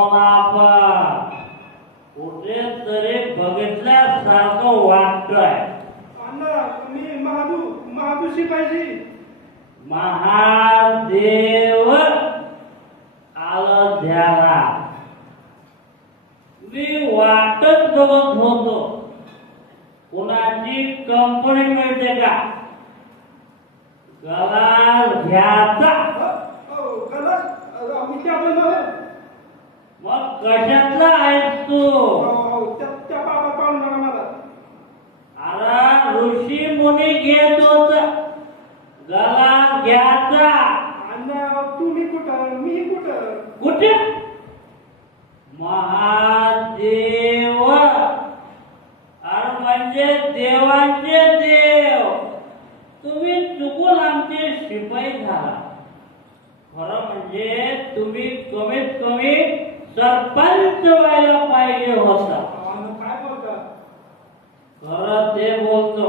आपण कुठेतरी बघितल्यासारखं वाटतंय. अण्णा मी महादू शिपायची. महादेव आलं ध्यानात. मी वाटच बघत होतो कुणाची कंपनी मिळते का गलाल घ्यायचा. मी त्याबद्दल नव्हे. मग कशातला आहेस तू? त्या बाबा पाहुणा मला. अरे ऋषी मुनी घेत होत गलाल घ्यायचा. अण्णा तुम्ही कुठं मी कुठं. कुठे? महादेव. अरे म्हणजे देवांचे देव. तुम्ही चुकून आमचे शिपाई झाला. खरं म्हणजे तुम्ही कमीत कमी सरपंच व्हायला पाहिजे होता. काय बोलता. खरं ते बोलतो.